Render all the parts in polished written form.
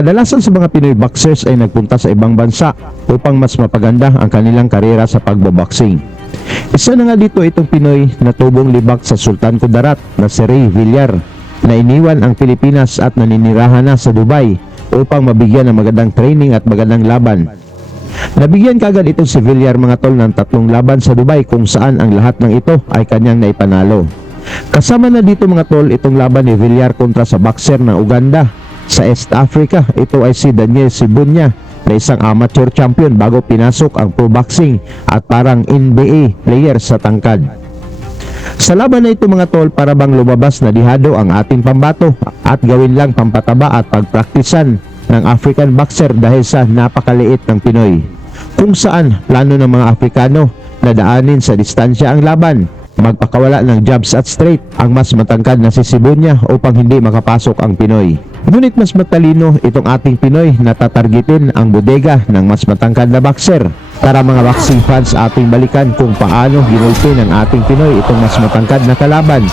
Kadalasan sa mga Pinoy boxers ay nagpunta sa ibang bansa upang mas mapaganda ang kanilang karera sa pagboboxing. Isa na nga dito itong Pinoy na tubong libak sa Sultan Kudarat na si Ray Villar na iniwan ang Pilipinas at naninirahan na sa Dubai upang mabigyan ng magandang training at magandang laban. Nabigyan kagad itong si Villar mga tol ng 3 laban sa Dubai kung saan ang lahat ng ito ay kanyang naipanalo. Kasama na dito mga tol itong laban ni Villar kontra sa boxer ng Uganda sa East Africa. Ito ay si Daniel Sibunya na isang amateur champion bago pinasok ang pro boxing at parang NBA player sa tangkad. Sa laban na ito mga tol, para bang lumabas na dihado ang ating pambato at gawin lang pampataba at pagpraktisan ng African boxer dahil sa napakaliit ng Pinoy. Kung saan plano ng mga Afrikano na daanin sa distansya ang laban, magpakawala ng jabs at straight ang mas matangkad na si Sibunya upang hindi makapasok ang Pinoy. Ngunit mas matalino itong ating Pinoy na tatargetin ang bodega ng mas matangkad na boxer. Tara mga boxing fans, ating balikan kung paano ginulpi ng ating Pinoy itong mas matangkad na kalaban.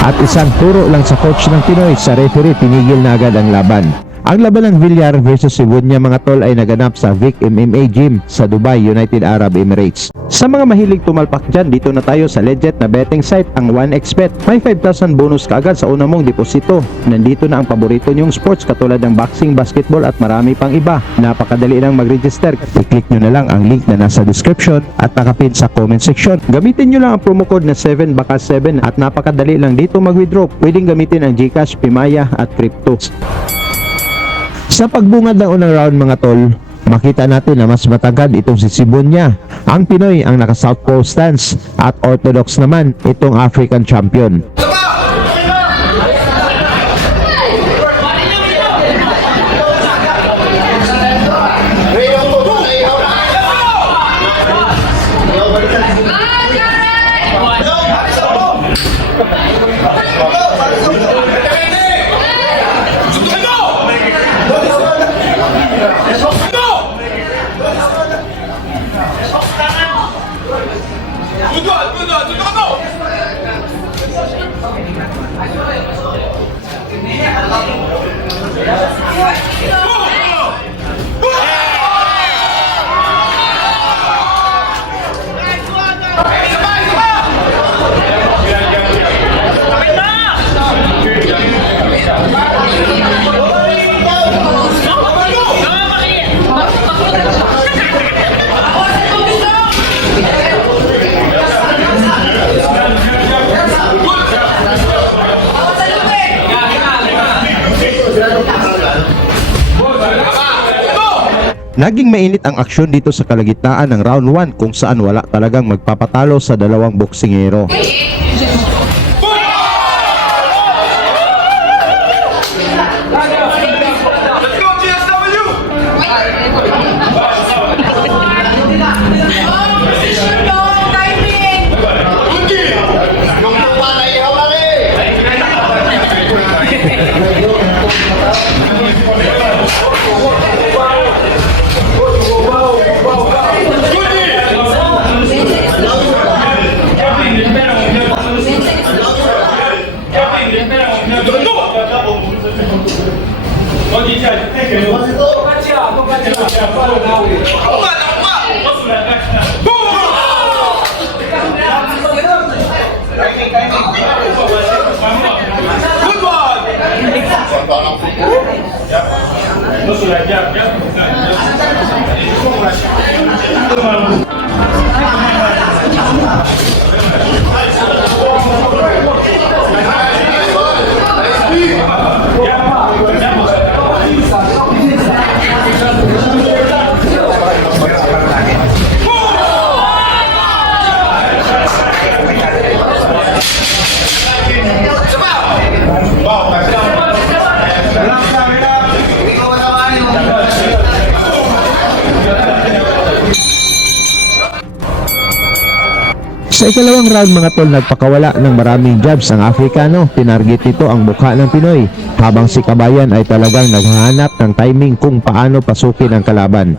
At isang turo lang sa coach ng Pinoy, sa referee tinigil na agad ang laban. Ang laban ng Villar versus Sibunya mga tol ay naganap sa Vic MMA Gym sa Dubai, United Arab Emirates. Sa mga mahilig tumalpak dyan, dito na tayo sa legit na betting site, ang 1xBet. May 5,000 bonus kaagad sa una mong deposito. Nandito na ang paborito nyong sports katulad ng boxing, basketball at marami pang iba. Napakadali lang mag-register. I-click nyo na lang ang link na nasa description at nakapin sa comment section. Gamitin nyo lang ang promo code na 7BAKA7 at napakadali lang dito mag-withdraw. Pwedeng gamitin ang GCash, Pimaya at Crypto. Sa pagbungad ng unang round mga tol, makita natin na mas matangkad itong si Sibunya. Ang Pinoy ang naka-southpaw stance at orthodox naman itong African champion. Naging mainit ang aksyon dito sa kalagitnaan ng round 1 kung saan wala talagang magpapatalo sa dalawang boksingero. Sa ikalawang round mga tol, nagpakawala ng maraming jabs ang Afrikano. Tinarget nito ang mukha ng Pinoy, habang si Kabayan ay talagang naghahanap ng timing kung paano pasukin ang kalaban.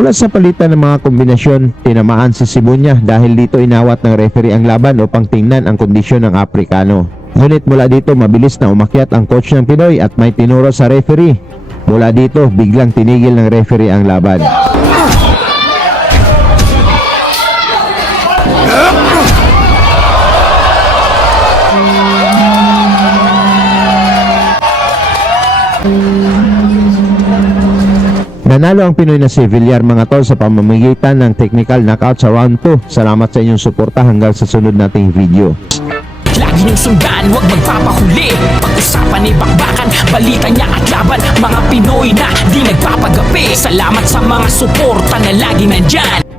Mula sa palitan ng mga kombinasyon, tinamaan si Sibunya dahil dito inawat ng referee ang laban upang tingnan ang kondisyon ng Aprikano. Ngunit mula dito mabilis na umakyat ang coach ng Pinoy at may tinuro sa referee. Mula dito biglang tinigil ng referee ang laban. Nanalo ang Pinoy na si Villar mga tol sa pamamagitan ng technical knockout sa round 2. Salamat sa inyong suporta hanggang sa sunod nating video. Lagi niyong sundan, huwag magpapahuli. Pag-usapan ni bakbakan, balita niya at laban. Mga Pinoy na di nagpapagapi. Salamat sa mga suporta na lagi nandyan.